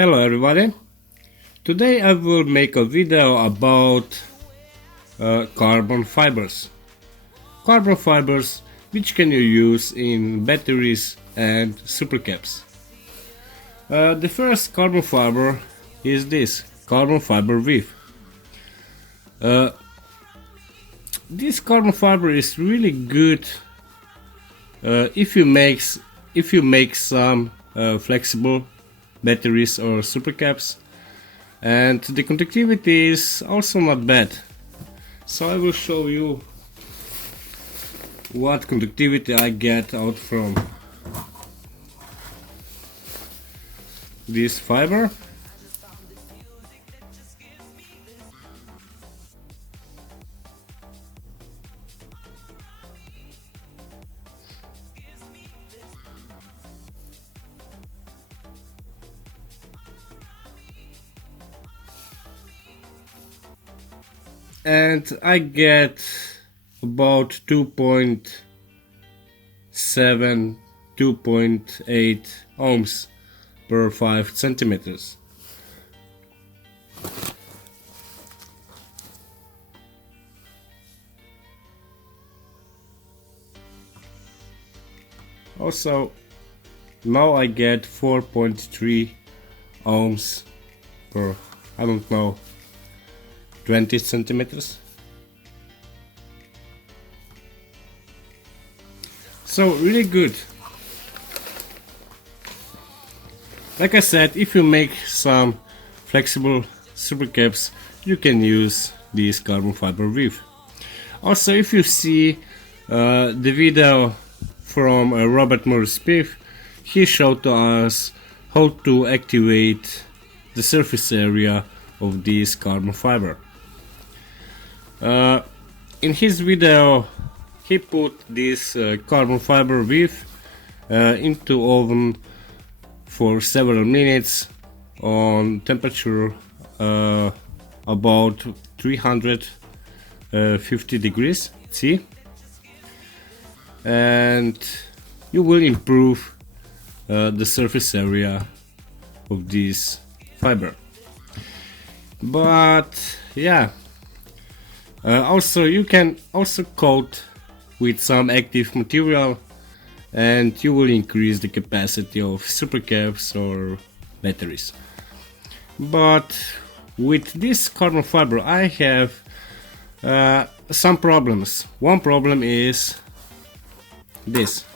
Hello everybody, today I will make a video about carbon fibers. Carbon fibers which can you use in batteries and supercaps. The first carbon fiber is this carbon fiber weave. This carbon fiber is really good if you make some flexible batteries or supercaps, and the conductivity is also not bad. So I will show you what conductivity I get out from this fiber. And I get about 2.7, 2.8 ohms per 5 centimeters. Also, now I get 4.3 ohms per, I don't know, 20 centimeters. So really good. Like I said, if you make some flexible supercaps, you can use this carbon fiber weave. Also, if you see the video from Robert Morris Spiff, he showed to us how to activate the surface area of this carbon fiber. In his video, he put this carbon fiber weave into oven for several minutes on temperature about 350 degrees C, and you will improve the surface area of this fiber. But yeah, also you can also coat with some active material, and you will increase the capacity of supercaps or batteries. But with this carbon fiber I have some problems. One problem is this.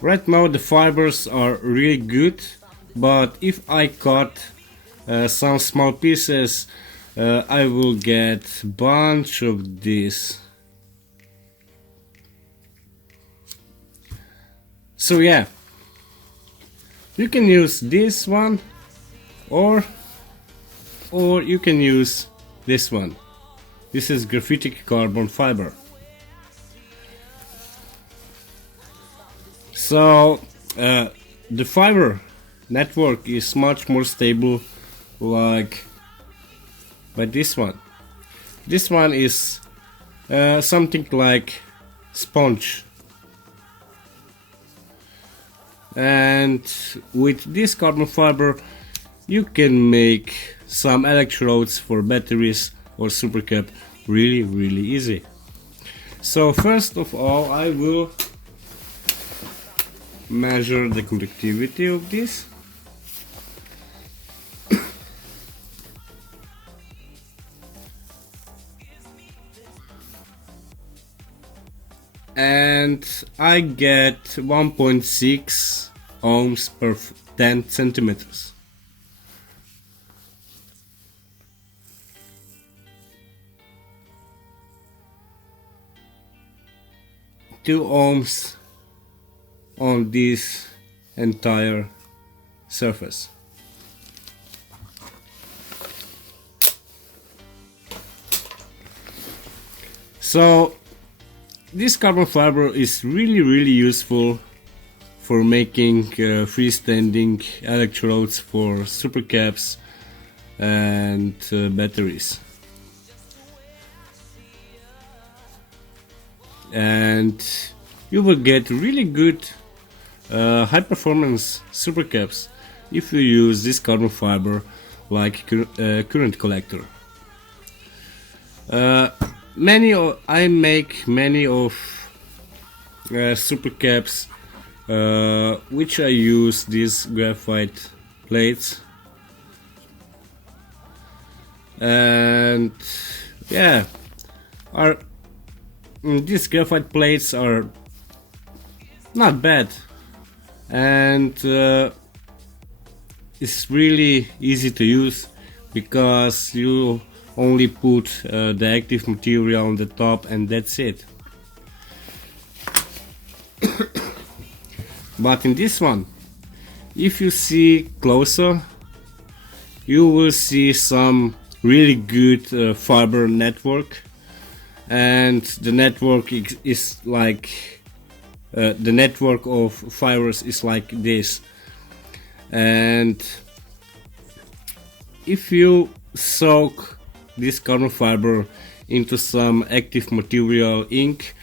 Right now the fibers are really good, but if I cut some small pieces, I will get a bunch of this. So yeah, you can use this one, or you can use this one. This is graphitic carbon fiber. So the fiber network is much more stable, like by this one. This one is something like sponge, and with this carbon fiber you can make some electrodes for batteries or supercap really easy. So first of all, I will measure the conductivity of this. And I get 1.6 ohms per 10 centimeters. Two ohms on this entire surface. So this carbon fiber is really useful for making freestanding electrodes for supercaps and batteries. and you will get really good high performance supercaps if you use this carbon fiber like current collector. I make many of supercaps which I use these graphite plates, and yeah, these graphite plates are not bad, and it's really easy to use because you only put the active material on the top and that's it. But in this one, if you see closer, you will see some really good fiber network, and the network is like the network of fibers is like this. And if you soak this carbon fiber into some active material ink,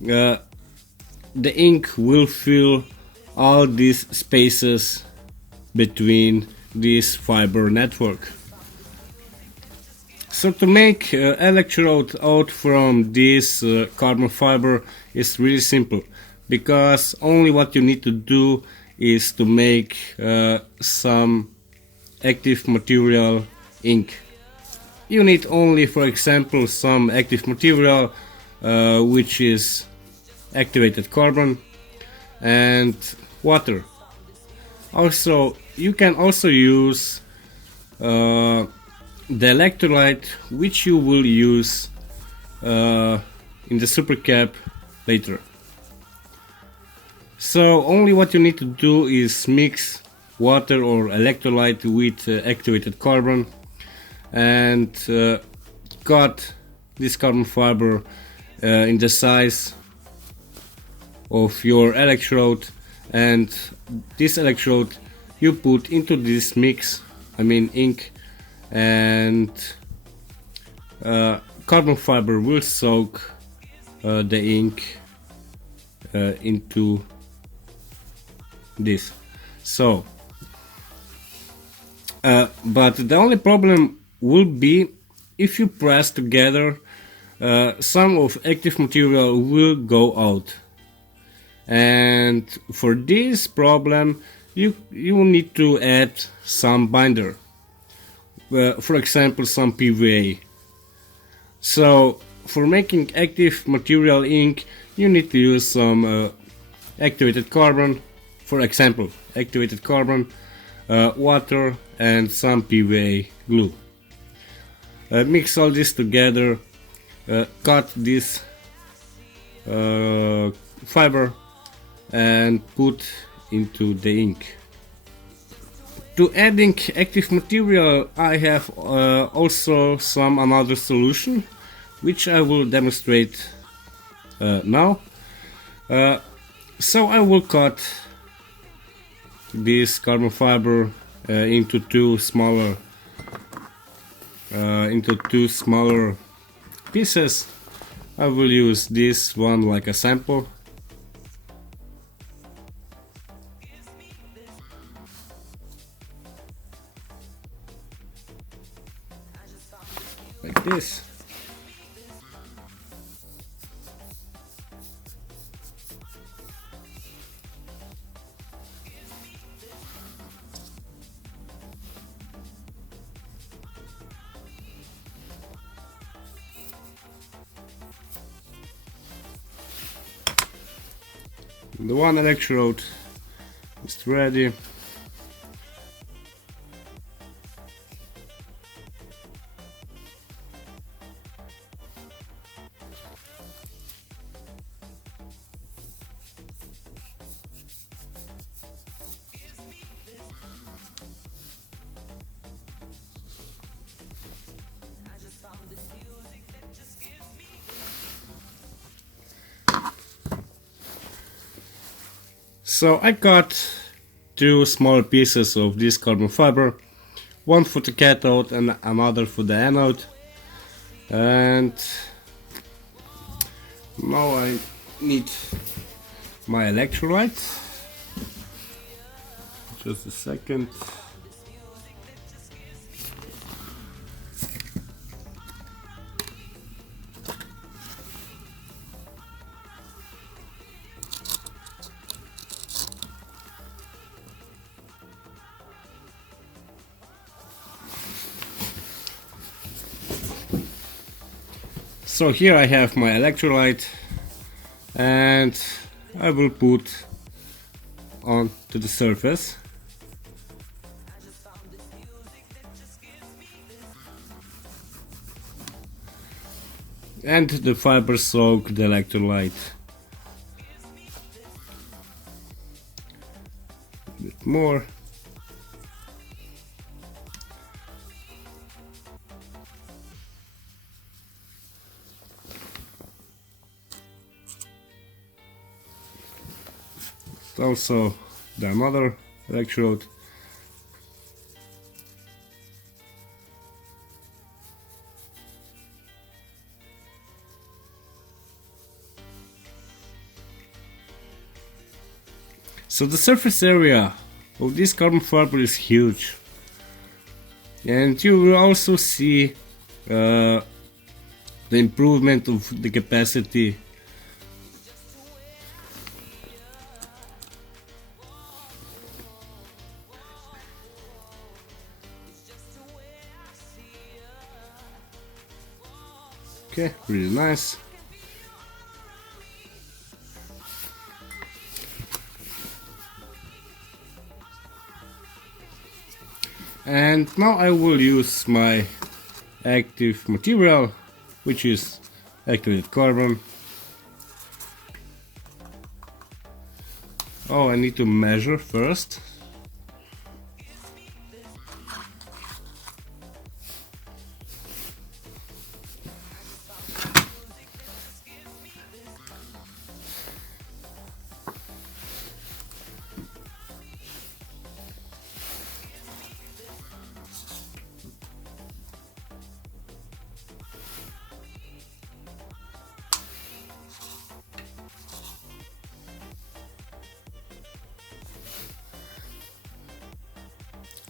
the ink will fill all these spaces between this fiber network. So to make electrode out from this carbon fiber is really simple, because only what you need to do is to make some active material ink. You need only, for example, some active material which is activated carbon and water. Also, you can also use the electrolyte, which you will use in the supercap later. So only what you need to do is mix water or electrolyte with activated carbon and cut this carbon fiber in the size of your electrode, and this electrode you put into this mix, ink, and carbon fiber will soak the ink into this. So but the only problem will be if you press together, some of active material will go out, and for this problem you need to add some binder, for example some PVA. So for making active material ink you need to use some activated carbon, for example activated carbon, water and some PVA glue. Mix all this together, cut this fiber and put into the ink. To adding active material I have also some another solution which I will demonstrate now. So I will cut this carbon fiber into two smaller pieces. I will use this one like a sample. Like this. The one electrode is ready. So I got two small pieces of this carbon fiber, one for the cathode and another for the anode, and Now I need my electrolyte. Just a second. So here I have my electrolyte, and I will put onto the surface. And the fiber soak the electrolyte. A bit more. Also the another electrode. So the surface area of this carbon fiber is huge, and you will also see the improvement of the capacity. Okay, really nice. And now I will use my active material, which is activated carbon. Oh, I need to measure first.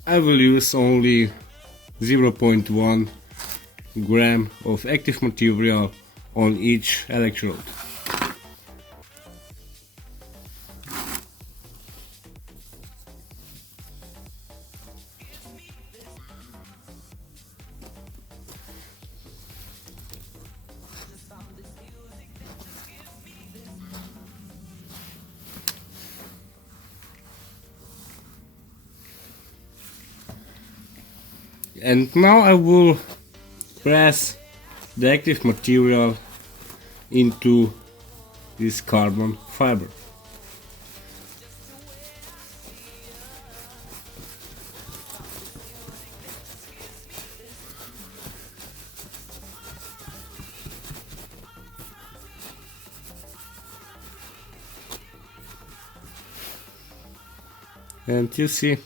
I will use only 0.1 gram of active material on each electrode. And now I will press the active material into this carbon fiber. And you see,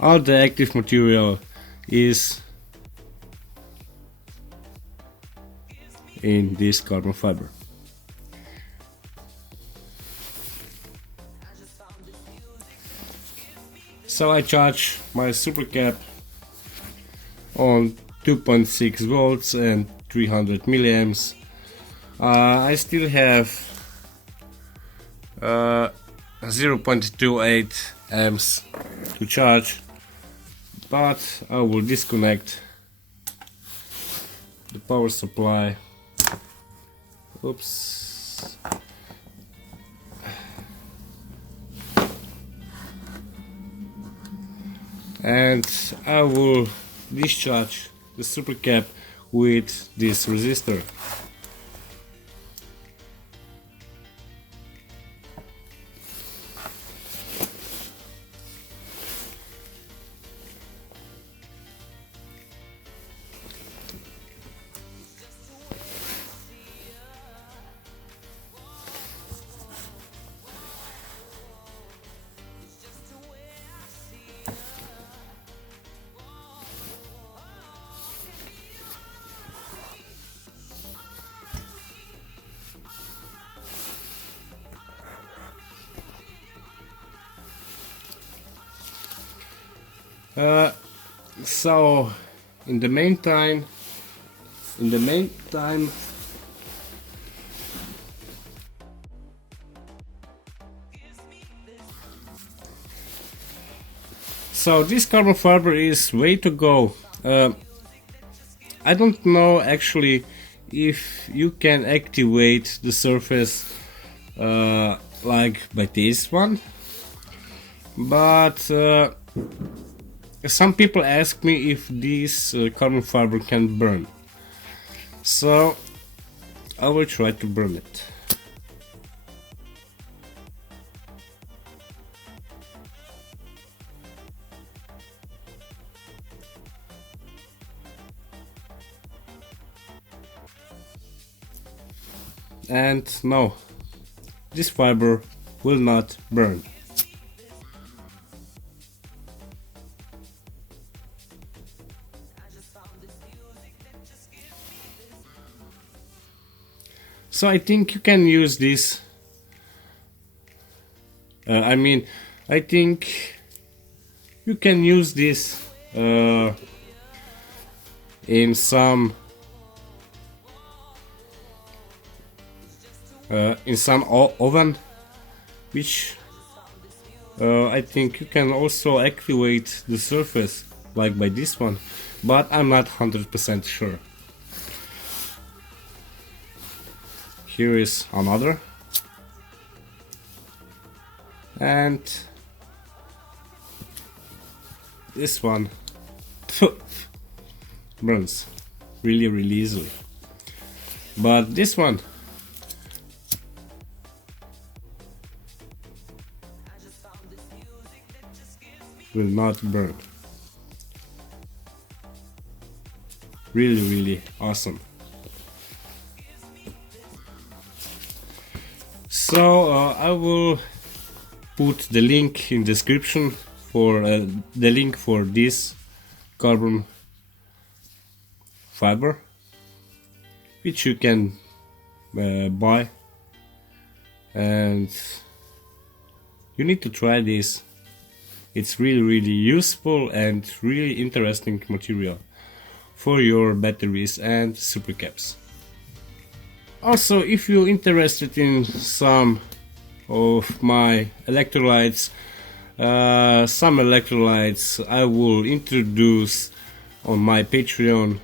all the active material is in this carbon fiber. So I charge my supercap on 2.6 volts and 300 milliamps. I still have 0.28 amps to charge, but I will disconnect the power supply. Oops. And I will discharge the supercap with this resistor. So in the meantime, so this carbon fiber is way to go. I don't know actually if you can activate the surface like by this one, but some people ask me if this carbon fiber can burn, so I will try to burn it. And no, this fiber will not burn. So I think you can use this. I think you can use this in some oven, which I think you can also activate the surface like by this one, but I'm not 100% sure. Here is another, and this one burns really easily, but this one will not burn. Really awesome. So I will put the link in description for the link for this carbon fiber, which you can buy, and you need to try this. It's really useful and really interesting material for your batteries and supercaps. Also, if you're interested in some of my electrolytes, I will introduce on my Patreon.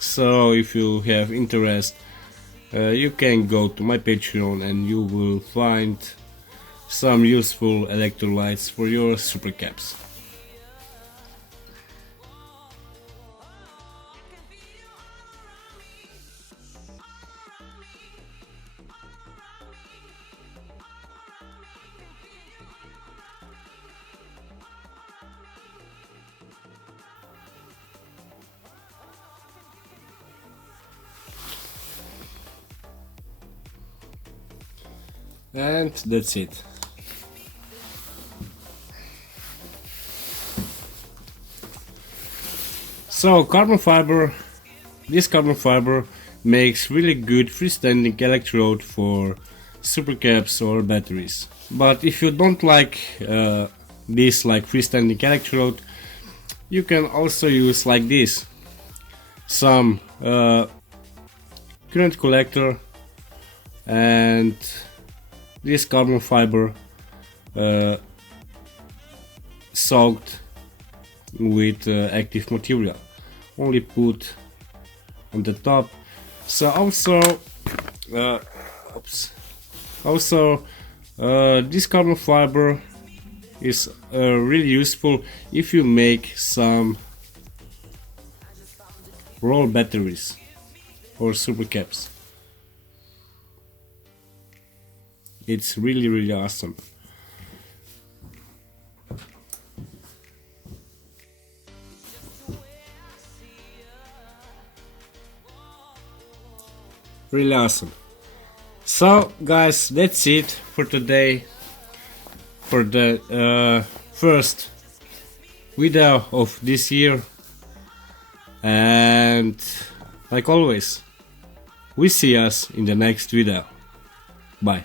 So if you have interest, you can go to my Patreon and you will find some useful electrolytes for your supercaps. And that's it. So this carbon fiber makes really good freestanding electrode for supercaps or batteries. But if you don't like this like freestanding electrode, you can also use like this, some current collector and this carbon fiber soaked with active material, only put on the top. So also this carbon fiber is really useful if you make some roll batteries or supercaps. It's really awesome. Really awesome. So guys, that's it for today, for the first video of this year, and like always, we see us in the next video. Bye.